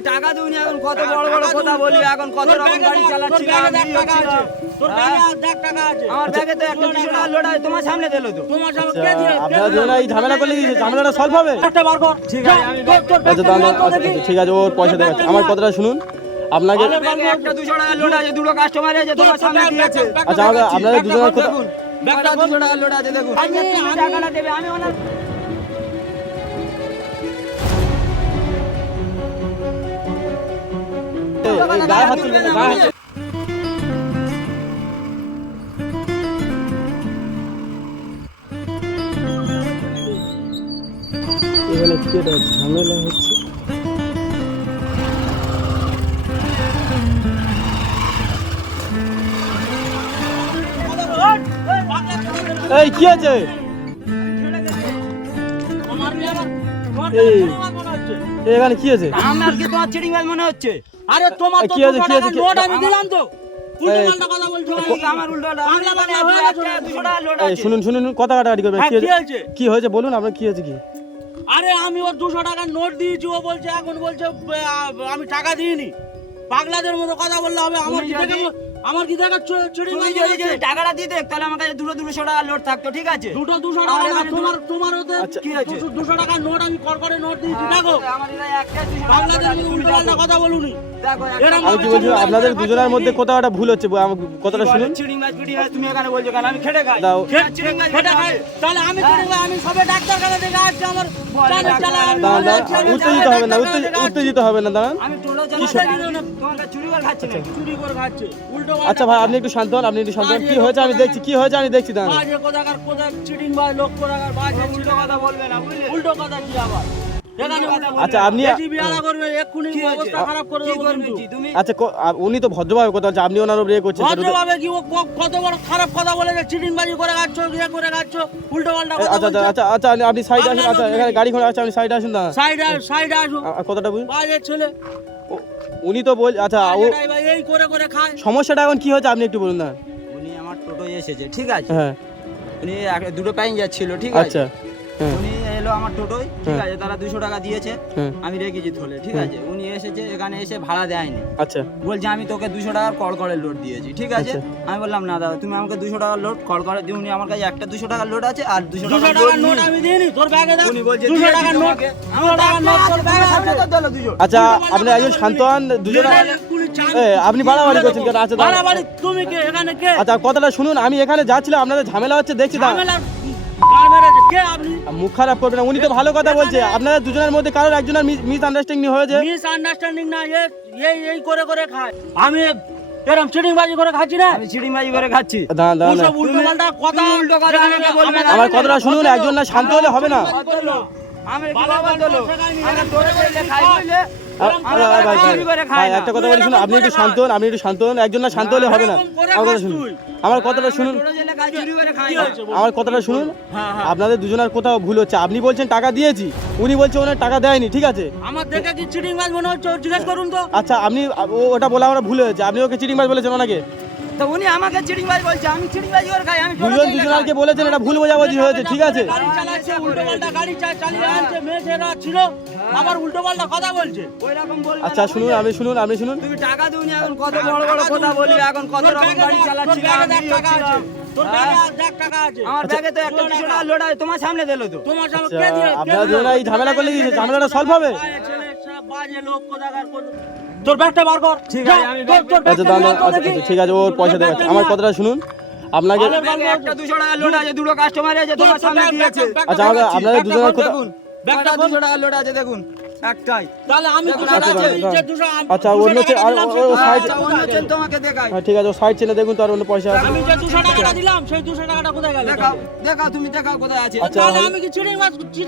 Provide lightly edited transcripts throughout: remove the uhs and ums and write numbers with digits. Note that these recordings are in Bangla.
তুমি টাকা দিওনি এখন কত বড় বড় কথা বলি এখন কত রকম গাড়ি চালাচ্ছি তোর ব্যাগে 1 টাকা আছে আমার ব্যাগে তো 100 টাকা লোড আছে তোমার সামনে দিল তো তোমার সামনে কে দিয়ে আপনারা দুজনে এই ঝামেলা করলে কি ঝামেলাটা সলভ হবে? একটা বার কর ঠিক আছে আমি আচ্ছা দাঁড়ান, ঠিক আছে ওর পয়সা দেখাচ্ছি। আমার কথাটা শুনুন, আপনাকে ব্যাগে 100-200 টাকা লোড আছে দুটো কাস্টমার আছে তোমার সামনে দিয়েছে আচ্ছা আমাকে আপনাদের দুজনের কথা দেখুন ব্যাগটা 200 টাকা লোড আছে দেখুন তুমি টাকাটা দেবে আমি ওনার এই গায়ে হাত তুলবেন না, গায়ে হাত এখানে কি একটা ঝামেলা হচ্ছে। এই কি আছে? এই এখানে কি আছে? আমার কি তোমার চিটিং বাজ মনে হচ্ছে আরে তোমার তো কি আছে, কি আছে, কি- নোট আমি দিলাম তো উল্টো কথা বলছো আমার উল্টোটা বাংলা বাংলা হয়ে গেছে 200 টাকা লোড এই আছে শুনুন শুনুন কথা কাটাকাটি করবেন। হ্যাঁ, কি কি হয়েছে? হয়েছে? কি হয়েছে বলুন আপনার কি হয়েছে? কি আরে আমি ওর 200 টাকার নোট দিয়েছি ও বলছে এখন বলছে আমি টাকা দিইনি পাগলাদের মতো কথা বললে হবে আমার কি দেখা চুরি তুমি যদি যদি টাকাটা দিতে তাহলে আমার কাছে 200 টাকা লোড থাকতো ঠিক আছে দুটো 200 টাকা না, তোমার ওতে আচ্ছা, কি আছে 200 টাকার নোট আমি করে নোট দিয়েছি দেখো আমার এটা একটা 200 টাকা পাগলাদের মতো উল্টো পাল্টা কথা বলুনি দেখো এরকম আমি কি বলছি আপনাদের দুজনের মধ্যে কোথাও একটা ভুল হচ্ছে, আমার কথাটা শুনুন। চিটিং বাজ তুমি এখানে বলছো কেন আমি খেটে খাই দাও। চিটিং বাজ খেটে খাই তাহলে আমি করে আমি সবে ডাক্তারখানা থেকে আসছি আমার চালের চালা আমি দাঁড়ান বলে দাঁড়ান, যাচ্ছি, উত্তেজিত হবে না, উত্তেজিত হবে না, দাঁড়ান। আমি টোটো চালাচ্ছি তোমার কাছে চুরি করে খাচ্ছি না চুরি করে খাচ্ছে উল্টো আচ্ছা ভাই আপনি একটু শান্ত হন, আপনি একটু শান্ত হন। কি হয়েছে আমি দেখছি, কি হয়েছে আমি দেখছি, দাঁড়ান। বাজে কোথাকার চিটিং ভাই লোক কোথাকার বাজে উল্টো কথা বলবে না বুঝলে উল্টো কথা কি আবার এখানে আচ্ছা আপনি বেশি বিয়ালা করবে এক্ষুনি কি হয়েছে? অবস্থা খারাপ করে কি দেবো করবে কিন্তু। কি তুমি আচ্ছা উনি তো ভদ্রভাবে কথা হচ্ছে, আপনি ওনার উপরে ইয়ে করছেন। ভদ্রভাবে কি ও কত বড় খারাপ কথা বলেছে চিটিং বাজি করে খাচ্ছ ইয়ে করে খাচ্ছ উল্টো পাল্টা কথা আচ্ছা আচ্ছা আচ্ছা আচ্ছা আপনি সাইডে আসুন। আচ্ছা এখানে গাড়ি ঘোড়া আছে, আপনি সাইডে আসুন, দাঁড়ান। সাইডে আসো কথাটা বুঝুন। বাজে ছেলে উনি তো বল আচ্ছা ও বাজে ভাই এই করে খায় সমস্যাটা এখন কি হয়েছে আপনি একটু বলুন না। উনি আমার টোটোয় এসেছে ঠিক আছে হ্যাঁ উনি দুটো প্যাসেঞ্জার ছিল ঠিক আছে আচ্ছা হ্যাঁ উনি এলো আমার টোটোয় ঠিক আছে তারা 200 টাকা দিয়েছে হ্যাঁ আমি রেখেছি ধরে ঠিক আছে উনি এসেছে এখানে এসে ভাড়া দেয়নি আচ্ছা বলছে আমি তোকে 200 টাকার কড়কড়ের লোড দিয়েছি ঠিক আছে আচ্ছা। আমি বললাম না দাদা তুমি আমাকে 200 টাকার লোড কড়কড়ে দিও উনি আমার কাছে একটা 200 টাকার লোড আছে আর 200 200 টাকার টাকার লোড নোট আমি দিইনি তোর ব্যাগে দাও উনি বলছে 200 টাকার নোট আমার টাকার নোট তোর ব্যাগে সামনে তো দিল 200 আচ্ছা আপনি একজন শান্ত হন দুজনে। আপনি বাড়াবাড়ি করছেন কেন? আচ্ছা দাঁড়ান। বাড়াবাড়ি তুমি কে এখানে কে আচ্ছা কথাটা শুনুন, আমি এখানে যাচ্ছিলাম আপনাদের ঝামেলা হচ্ছে দেখছি, দাঁড়ান। ঝামেলা গান মেরেছে কে আপনি মুখ খারাপ করবেন না, উনি তো ভালো কথা বলছে। আপনাদের দুজনের মধ্যে কারোর একজনের মিস আন্ডারস্ট্যান্ডিং হয়েছে। মিস আন্ডারস্ট্যান্ডিং না এই করে খায় আমি এরকম চিটিং বাজি করে খাচ্ছি না আমি চিটিং বাজি করে খাচ্ছি দাঁড়ান দাঁড়ান সব উল্টো পাল্টা কথা উল্টো কথা আমাকে বলবে না। আমার কথাটা শুনুন, একজন না শান্ত হলে হবে না। আমি কি বাবা দিলো আমি তোরে বললে খাই বললে ভাই একটা কথা বলি শুনুন, আপনি একটু শান্ত হন, আপনি একটু শান্ত হন। একজন না শান্ত হলে হবে না। আমার কথা শুনুন, আমার কথাটা শুনুন, আমার কথাটা শুনুন। আপনাদের দুজনের কোথাও ভুল হচ্ছে। আপনি বলছেন টাকা দিয়েছি, উনি বলছে ওনার টাকা দেয়নি, ঠিক আছে? আমার দেখে কি চিটিং বাজ মনে হচ্ছে জিজ্ঞেস করুন তো আচ্ছা আপনি ওটা বলা আমার ভুল হয়েছে, আপনি ওকে চিটিং মাছ বলেছেন ওনাকে। তো উনি আমাকে চিটিং বাজ বলছে আমি চিটিং বাজি করে খাই আমি দুজনকে বলেছেন, এটা ভুল বোঝাবুঝি হয়েছে, ঠিক আছে? গাড়ি চালাচ্ছে উল্টো পাল্টা গাড়ি চালিয়ে আনছে মেয়েছেরা ছিল আবার উল্টো পাল্টা কথা বলছে ওইরকম বলবে আচ্ছা না, শুনুন, বুঝলে? আপনি শুনুন, আপনি শুনুন। তুমি টাকা দিওনি এখন কত বড় বড় কথা বলি এখন কত রকম গাড়ি চালাচ্ছি তোর ব্যাগে আমি 1 টাকা আছে তোর ব্যাগে 1 টাকা আছে আমার ব্যাগে তো 100-200 টাকা লোড আছে তোমার সামনে দিল তো তোমার সামনে আচ্ছা, কে দিয়ে আপনারা দুজনে এই ঝামেলা করলে কি ঝামেলাটা সলভ হবে? ছেলে সব বাজে লোক কোথাকার তোর ব্যাগটা বার কর ঠিক আছে, আমি তোর আচ্ছা দাঁড়ান, আচ্ছা ঠিক আছে ওর পয়সা দেখাচ্ছি। আমার কথাটা শুনুন, আপনাকে আমার ব্যাগে 100-200 টাকা লোড আছে দুটো কাস্টমার আছে তোমার সামনে দিয়েছে আচ্ছা আপনাদের দুজনের কথা দেখুন ব্যাগটা 200 টাকা লোড আছে দেখুন একটাই তাহলে আমি দেখুন, 200 টাকা আচ্ছা, দিই, যে 200 আচ্ছা, অন্য চেন- আর ও সাইড- আচ্ছা, অন্য চেন তোমাকে দেখাই হ্যাঁ ঠিক আছে, ও সাইড চেনে দেখুন তো আর অন্য পয়সা আছে। আমি যে 200 টাকাটা দিলাম সেই 200 টাকাটা কোথায় গেল দেখাও দেখাও তুমি দেখাও কোথায় আছে আচ্ছা, তাহলে আমি কি চিটিং করছি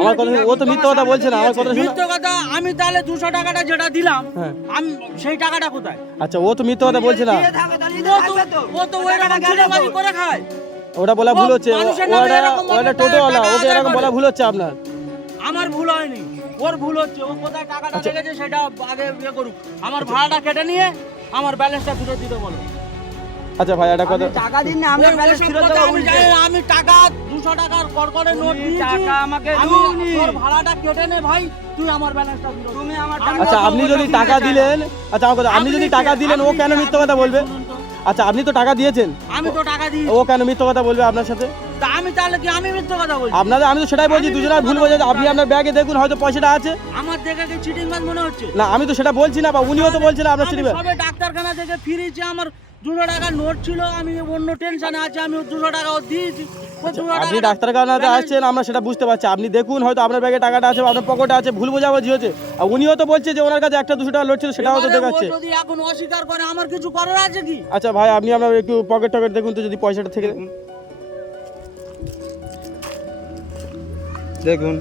আমার কথা ও তো মিথ্যা কথা বলছে না, আমার কথা শুনুন। মিথ্যে কথা আমি তাহলে 200 টাকাটা যেটা দিলাম হ্যাঁ। আমি সেই টাকাটা কোথায় আচ্ছা ও তো মিথ্যা কথা বলছে না, দিয়ে থাকো, তাহলে ও থাকবে তো। তো ও তো ওই রকম চিটিংবাজি করে খায় ওটা বলা ভুল হচ্ছে। মানুষের নামে এরকম ভাবে ওটা টোটোওয়ালা, টাকা ওকে এরকম আদায় বলা করে। ভুল হচ্ছে আপনার। আমার ভুল হয়নি ওর ভুল হচ্ছে ও কোথায় টাকাটা আচ্ছা। লেগেছে সেটা আগে ইয়ে করুক আমার ভাড়াটা কেটে নিয়ে আমার ব্যালেন্সটা ফেরত দিতে বলো আচ্ছা ভাই একটা কথা, টাকা দিন না আমরা ব্যালেন্স ওসব ফেরত কথা দেবো আমি উল্টে। জানি না, আমি টাকা 200 টাকার কড়কড়ে নোট তুমি দিয়েছি, টাকা আমাকে আমি দিওনি। তোর ভাড়াটা কেটে নে ভাই, তুই আমার ব্যালেন্সটা ফেরত দে। তুমি আমার আমি টাকা আচ্ছা আপনি যদি দিতে টাকা চাই না। দিলেন, আচ্ছা আমার কথা, আপনি যদি টাকা দিলেন ও কেন মিথ্যা কথা বলবে? শুনুন তো, আচ্ছা আপনি তো টাকা দিয়েছেন, আমি তো টাকা দিই, ও কেন মিথ্যা কথা বলবে আপনার সাথে? তা আমি তাহলে কি আমি মিথ্যে কথা বলছি? আপনাদের আমি তো সেটাই বলছি, দুজনের ভুল বোঝা, আপনি আপনার ব্যাগে দেখুন হয়তো পয়সাটা আছে। আমার দেখে কি চিটিং বাজ মনে হচ্ছে? না আমি তো সেটা বলছি না, বা উনিও তো বলছেন আপনার আমি চিঠি। সবে ডাক্তারখানা থেকে ফিরেছি, আমার 200 টাকার নোট ছিল, আমি অন্য টেনশনে আছি, আমি 200 টাকা ও দিয়েছি। ও 200 আপনি টাকাটা ডাক্তারখানাতে balance- আসছেন, আমরা সেটা বুঝতে পারছি। আপনি দেখুন হয়তো আপনার ব্যাগে টাকাটা আছে, বা আপনার পকেটে আছে, ভুল বোঝাবুঝি হয়েছে। আর উনিও তো বলছে যে ওনার কাছে 100-200 টাকা লোড ছিল, সেটাও তো এবারে ও দেখাচ্ছে। যদি এখন অস্বীকার করে আমার কিছু করার আছে কি? আচ্ছা ভাই আপনি আপনার একটু পকেট টকেট দেখুন তো, যদি পয়সাটা থেকে দেখুন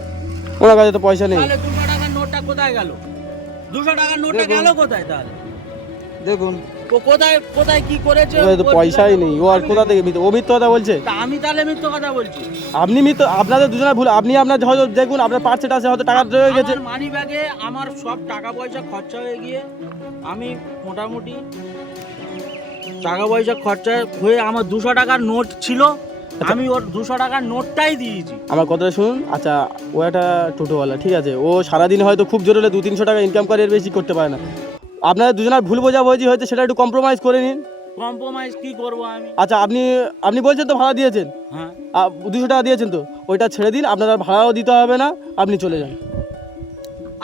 ওনার কাছে তো পয়সা নেই। তাহলে 200 টাকার নোটটা কোথায় গেল? 200 টাকার নোটটা দেখুন। গেল কোথায় তাহলে? দেখুন ও কোথায় কোথায় কি করেছে? ওনার তো ওর পয়সাই নেই, ও আর আমি- কোথা থেকে ও মিথ্যা কথা বলছে? তা আমি তাহলে মিথ্যে কথা বলছি? আপনি মিথ্যা, আপনাদের দুজনের ভুল। আপনি আপনার হয়তো দেখুন আপনার পার্সেট আছে, হয়তো টাকা রয়ে গেছে। আমার মানি ব্যাগে আমার সব টাকা পয়সা খরচা হয়ে গিয়ে আমি মোটামুটি টাকা পয়সা খরচা হয়ে আমার 200 টাকার নোট ছিল, আমি ওর 200 টাকার নোটটাই দিয়েছি। আমার কথাটা শুনুন। আচ্ছা ও একটা টোটোওয়ালা, ঠিক আছে, ও সারাদিন হয়তো খুব জোর হলে 200-300 টাকা ইনকাম করে, এর বেশি করতে পারে না। আপনাদের দুজনের ভুল বোঝাবুঝি হয়েছে, সেটা একটু কম্প্রোমাইজ করে নিন। কম্প্রোমাইজ কি করব আমি? আচ্ছা আপনি বলছেন তো ভাড়া দিয়েছেন, হ্যাঁ, 200 টাকা দিয়েছেন, তো ওইটা ছেড়ে দিন, আপনার আর ভাড়াও দিতে হবে না, আপনি চলে যান।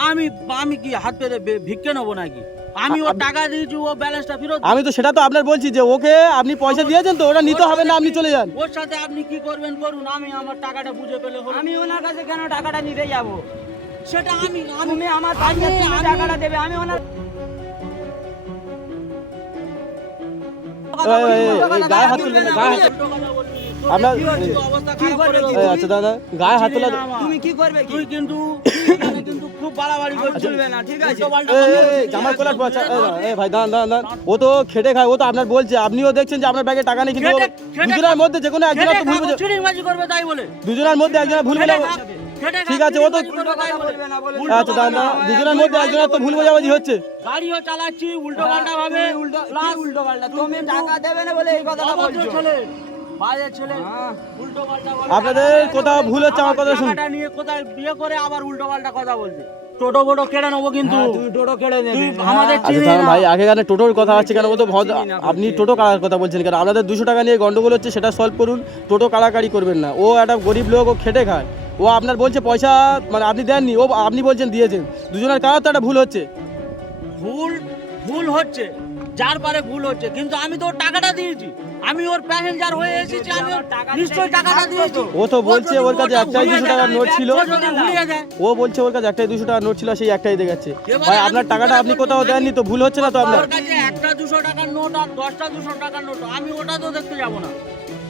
আমি আমি কি হাত পেতে ভিক্ষে নেবো নাকি? আমি ওর টাকা দিয়েছি, ও ব্যালেন্সটা ফেরত আমি তো সেটা তো আপনার বলছি যে ওকে আপনি পয়সা দিয়েছেন, তো ওটা নিতে হবে না, আপনি চলে যান। ওর সাথে আপনি কি করবেন করুন, আমি আমার টাকাটা বুঝে পেলে হলো। আমি ওনার কাছে কেন টাকাটা নিতে যাব? সেটা আমি তুমি আমার কাছে তুমি টাকাটা দেবে, আমি ওনার এই গায়ে হাত তুলবেন না, গায়ে হাত আপনার অবস্থা কি খারাপ করে করবে? দেবো। আচ্ছা দাদা গায়ে হাত তোলা। তুমি কি করবে কি? তুই কিন্তু এখানে কিন্তু খুব বাড়াবাড়ি আমার করছিস। চলবে না, ঠিক আছে? উল্টোপাল্টা এই, কথা এই, বলছিস। জামার কলার পয়সা, এই ভাই দাঁড়ান। ও তো খেটে খায়, ও তো আপনার বলছে, আপনিও দেখছেন যে আপনার ব্যাগে টাকা নেই, কিন্তু খেটে- খেটে দুজনের মধ্যে যে কোনো একজনের খেটে তো ভুল খাবো, বোঝা, চিটিংবাজি করবে তাই বলে। দুজনের মধ্যে একজনের ভুল খেটে বোঝা। খা, খেটে খা, ঠিক আছে, ও তো চিটিংবাজি করবে তাই বলে। বলবে না, বলে উল্টো আচ্ছা দাঁড়ান, পাল্টা দুজনের মধ্যে একজনের তো ভুল বোঝাবুঝি হচ্ছে। গাড়িও চালাচ্ছি উল্টো পাল্টা ভাবে, উল্টো কি plus উল্টো পাল্টা? তুই তুমি কিন্তু টাকা দেবে না বলে এই কথাটা অভদ্র বলছো। ছেলে, বাজে ছেলে, হ্যাঁ। উল্টো পাল্টা বলে। আপনাদের কোথাও ভুল হচ্ছে, আমার কথা শুনুন। টাকাটা নিয়ে কোথায় বিয়ে করে আবার উল্টো পাল্টা কথা বলছে। টোটো বোটো কেড়ে নেবো কিন্তু। হ্যাঁ, তুমি টোটো কেড়ে নেবে। তুই হ্যাঁ। আমাদের আচ্ছা চিনি দাঁড়ান না। ভাই, আগে কেন টোটোর কথা হচ্ছে কেন? ও তো চিনি না, আপনি বলছি। টোটো কাড়ার কথা বলছেন কেন? আপনাদের 200 টাকা নিয়ে গন্ডগোল হচ্ছে, সেটা সলভ করুন। টোটো কাড়াকাড়ি করবেন না। ও একটা গরিব লোক, ও খেটে খায়। ও আপনার বলছে পয়সা মানে আপনি দেননি, ও আপনি বলছেন দিয়েছেন। দুজনের কারো তো একটা ভুল হচ্ছে। ভুল হচ্ছে, যার পারে ভুল হচ্ছে, কিন্তু আমি তো ওর টাকাটা দিয়েছি, আমি ওর প্যাসেঞ্জার হয়ে এসেছি, আমি ওর নিশ্চয়ই টাকাটা দিয়েছি। ও তো বলছে যদি ওর কাছে ওটা একটাই ভুলিয়ে 200 টাকার দেয়, নোট ছিল। ও যদি ভুলিয়ে দেয়, ও বলছে ওর কাছে একটাই 200 টাকার নোট ছিল, সেই একটাই দেখাচ্ছে। এবারে ভাই আমি আপনার কি টাকাটা করে আপনি বলবো? কোথাও দেননি, তো ভুল হচ্ছে না তো আপনার? ওর কাছে একটা 200 টাকার নোট আর 10টা 200 টাকার নোট, আমি ওটা তো দেখতে যাব না।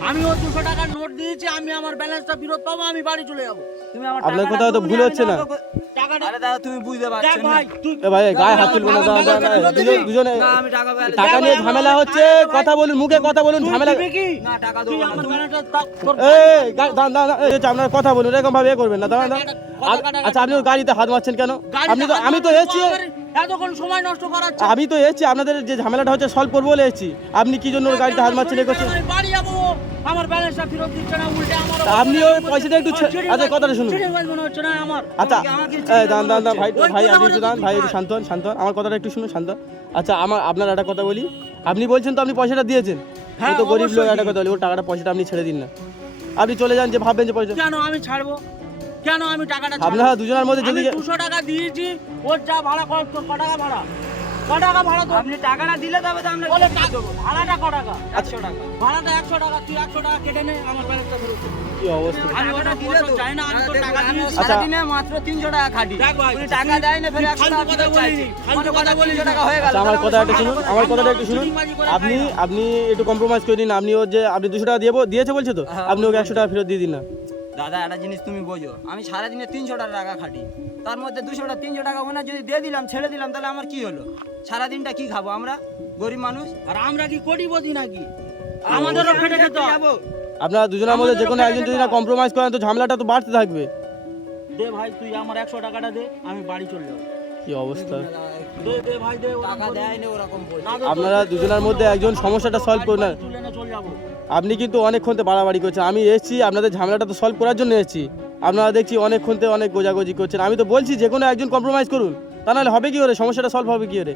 আমি ওর 200 টাকার নোট দিয়েছি, আমি আমার ব্যালেন্সটা ফেরত পাবো, আমি বাড়ি চলে যাবো। তুমি আমার আপনার টাকাটা কোথাও তো তুমি ভুল আমি হচ্ছে না? তোমাকে- টাকাটা আরে দাদা তুমি বুঝতে পারছো দেখ না। ভাই, তুই এ ভাই গায়ে হাত তুলবেন না, দাঁড়ান। দুজনে না, আমি টাকা balance টাকা দেবো নিয়ে না। ঝামেলা হচ্ছে, কথা বলুন, মুখে কথা বলুন, তুই ঝামেলা। দিবি কি? না, টাকা তুই দেবো না। আমার তুমি- ব্যালেন্সটা তোর- আপনার কথা বলুন, এরকম ভাবে করবেন না, দাঁড়ান। আচ্ছা আপনি ওর গাড়িতে হাত মারছেন কেন? আমি তো এসেছি, এতক্ষণ সময় নষ্ট করাচ্ছে। আমি তো এসেছি আপনাদের যে ঝামেলাটা হচ্ছে সলভ করবো বলে এসেছি। আপনি কি জন্য ওর গাড়িতে হাত মারছেন, এ করছেন? আমি বাড়ি যাবো, আমার ব্যালেন্সটা ফেরত দিচ্ছে না, উল্টে আমার তা আপনি ওই পয়সাটা একটু আচ্ছা কথাটা শুনুন। মনে হচ্ছে না আমার। আচ্ছা আমাকে দাঁড়ান ভাই, ওই ভাই কথা আপনি বলে একটু তো দাঁড়ান, তুই ভাই একটু পার। শান্ত হন, আমার কথাটা একটু শুনুন, শান্ত। আচ্ছা আপনার একটা কথা বলি, আপনি বলছেন তো আপনি পয়সাটা দিয়েছেন। হ্যাঁ, ও তো গরিব লোক, অবশ্যই একটা কথা বলি, ওর টাকাটা পয়সাটা আপনি ছেড়ে দিন না। আপনি চলে যান, যে ভাববেন যে পয়সা কেন আমি ছাড়বো? কেন আমি টাকাটা ছাড়বো? আপনারা দুজনের মধ্যে যদি 200 টাকা দিয়েছি, ওর যা ভাড়া কর, তোর ক টাকা ভাড়া? ক টাকা ভাড়া তোর? আপনি টাকাটা দিলে তবে তো আমরা বলে ভাড়াটা ক টাকা? 100 টাকা। ভাড়াটা 100 টাকা, তুই 100 টাকা কেটে নে, আমার ব্যালেন্সটা ফেরত দে। কি অবস্থা। আমি ওটা দিলে তো চাই না, আমি তো দেখুন, টাকা আমি দিয়েছি। সারাদিনে মাত্র 300 টাকা খাটি। দেখ ভাই, উনি টাকা দেয় না, ফেরে তুই 100 ফালতু টাকা কথা ফেরত বলিনি, চাইছে। ফালতু মনে কথা করেন বলিনি। 300 টাকা হয়ে গেল। আচ্ছা আমার কথাটা একটু শুনুন, আমার কথাটা একটু শুনুন। চিটিংবাজি করে আপনি একটু কম্প্রোমাইজ করে দিন। আপনি ওর যে আপনি 200 টাকা দিয়েছে বলছে তো, হ্যাঁ, আপনি ওকে 100 টাকা ফেরত দিয়ে দিন না। দাদা একটা জিনিস তুমি বোঝো, আমি সারাদিনে 300 টাকা খাটি, তার মধ্যে 300 টাকা ওনার যদি দিয়ে দিলাম, ছেড়ে দিলাম, তাহলে আমার কি হলো? সারাদিনটা কি খাবো আমরা, গরিব মানুষ? আর আমরা কি কোটিপতি নাকি? আমাদেরও খেটে খেতে হয়। যাবো। আপনারা দুজনের মধ্যে যে কোনো একজন যদি না কম্প্রোমাইজ করেন, তো ঝামেলাটা তো বাড়তে থাকবে। দে ভাই, তুই আমার 100 টাকাটা দে, আমি বাড়ি চলে যাবো। কি অবস্থা। দে দে ভাই দে, ওরকম টাকা করে। দেয় না ওরকম বলছে। না দে, আপনারা দুজনের মধ্যে একজন সমস্যাটা সলভ করুন না। তুলে নে, চলে যাবো। আপনি কিন্তু অনেকক্ষণ থেকে বাড়াবাড়ি করছেন। আমি এসেছি আপনাদের ঝামেলাটা তো সলভ করার জন্য এসেছি, আপনারা দেখছি অনেকক্ষণ থেকে অনেক গোজাগোজি করছেন। আমি তো বলছি যে কোনো একজন কম্প্রোমাইজ করুন, তা নাহলে হবে কি করে, সমস্যাটা সলভ হবে কি করে?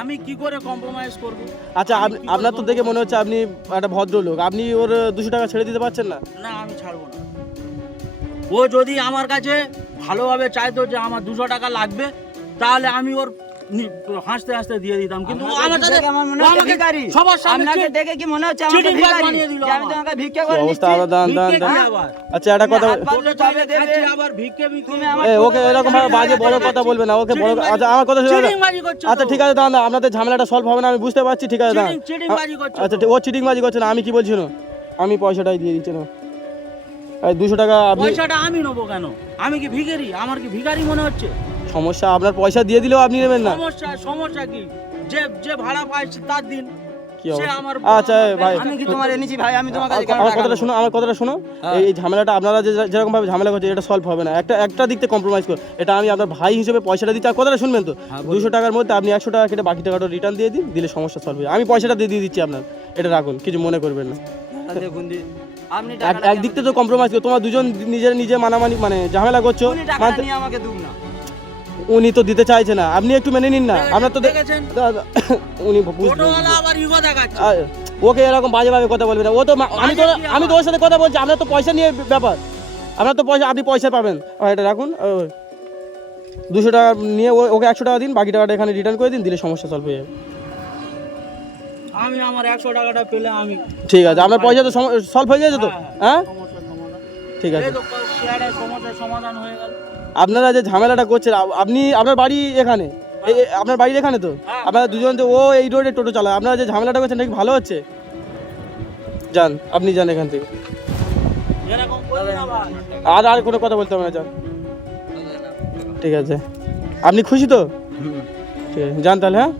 আমি কি করে কম্প্রোমাইজ করব? আচ্ছা আমি কি করে আপনার তো দেখে মনে হচ্ছে আপনি একটা ভদ্রলোক, আপনি ওর 200 টাকা ছেড়ে দিতে পারছেন না? না, আমি ছাড়বো না। ও যদি আমার কাছে ভালোভাবে চাইতো যে আমার 200 টাকা লাগবে, তাহলে আমি ওর হাসতে হাসতে দিয়ে দিতাম, কিন্তু ও আপনাকে আমার সাথে দেখে আমার মনে হচ্ছে ভিখারি। সবার সামনে আপনাকে দেখে কি মনে হচ্ছে আমাকে চিটিং বাজ ভিখারি? বানিয়ে দিল যে আমি আমার। তোমাকে ভিক্ষা কি করে অবস্থা, নিচ্ছি। আবার দান দান ভিক্ষে দান। কি আবার? আচ্ছা একটা কথা হাত পা বললে চাপে দেবে। খাচ্ছি, আবার ভিক্ষে তুমি আমার ওকে এরকম ভাবে বাজে বড় কথা বলবে না, ওকে বড়, আচ্ছা আমার কথা শুনুন। চিটিংবাজি করছো। আচ্ছা ঠিক আছে দাঁড়ান, আপনাদের ঝামেলাটা সলভ হবে না আমি বুঝতে পারছি, ঠিক আছে দাঁড়ান। চিটিংবাজি করছো। আচ্ছা ও চিটিংবাজি করছে না, আমি কি বলছি না, আমি পয়সাটাই দিয়ে দিচ্ছি না। এই 200 টাকা আপনি, পয়সাটা আমি নেবো কেন? আমি কি ভিখারি? আমার কি ভিখারি মনে হচ্ছে? সমস্যা আপনার পয়সা দিয়ে দিলেও আপনি নেবেন না? সমস্যা কি? যে যে ভাড়া পাইছে তার দিন। কি সে অবস্থা? আমার আচ্ছা ভাই আমি কি তোমার এনেছি ভাই? আমি তোমার কাছে কেন আমার টাকা কথাটা নেবো? শোনো, আমার কথাটা শোনো। হ্যাঁ। এই ঝামেলাটা আপনারা যেরকম ভাবে ঝামেলা করছে এটা সলভ হবে না, একটা দিক থেকে কম্প্রোমাইজ করুন। এটা আমি আপনার ভাই হিসেবে পয়সাটা দিতে, আর কথাটা শুনবেন তো, হ্যাঁ, 200 টাকার মধ্যে আপনি 100 টাকা কেটে বাকি টাকাটা রিটার্ন দিয়ে দিন, দিলে সমস্যা সলভ হবে। আমি পয়সাটা দিয়ে দিচ্ছি আপনার, এটা রাখুন, কিছু মনে করবেন না। দেখুন আপনি একদিক থেকে তো কম্প্রোমাইজ করো, তোমার দুজন নিজে মানামানি মানে ঝামেলা করছো। উনি টাকাটা নিয়ে আমাকে দুক না। উনি তো দিতে চাইছে না, আপনি একটু মেনে নিন না। আপনার তো দেখেছেন উনি বুঝবেন। টোটোওয়ালা আবার ইগো দেখাচ্ছে। ওকে এরকম বাজেভাবে কথা বলবেন না। ও তো আমি তো ওর সাথে কথা বলছি, আপনার তো পয়সা নিয়ে ব্যাপার, আপনার তো পয়সা, আপনি পয়সা পাবেন। এটা রাখুন, 200 টাকা নিয়ে ওকে 100 টাকা দিন, বাকি টাকাটা এখানে রিটার্ন করে দিন, দিলে সমস্যা সলভ হয়ে যাবে। আমি আমার 100 টাকাটা পেলে আমি ঠিক আছে, আপনার পয়সা তো সলভ হয়ে গেছে তো? হ্যাঁ সমস্যার সমাধান। ঠিক আছে। এই তো শেয়ারের সমস্যার সমাধান হয়ে গেল। আপনারা যে ঝামেলাটা করছেন, আপনার বাড়ি এখানে, আপনার বাড়ির এখানে তো, হ্যাঁ। আপনারা দুজন যে ও এই রোডে টোটো চালায়, আপনারা যে ঝামেলাটা করছেন এটা কি ভালো হচ্ছে? যান, আপনি যান এখান থেকে, এরকম করি না ভাই। আর কোনো কথা বলতে হবে না, যান। ঠিক আছে, আপনি খুশি তো? ঠিক আছে, যান তাহলে। হ্যাঁ।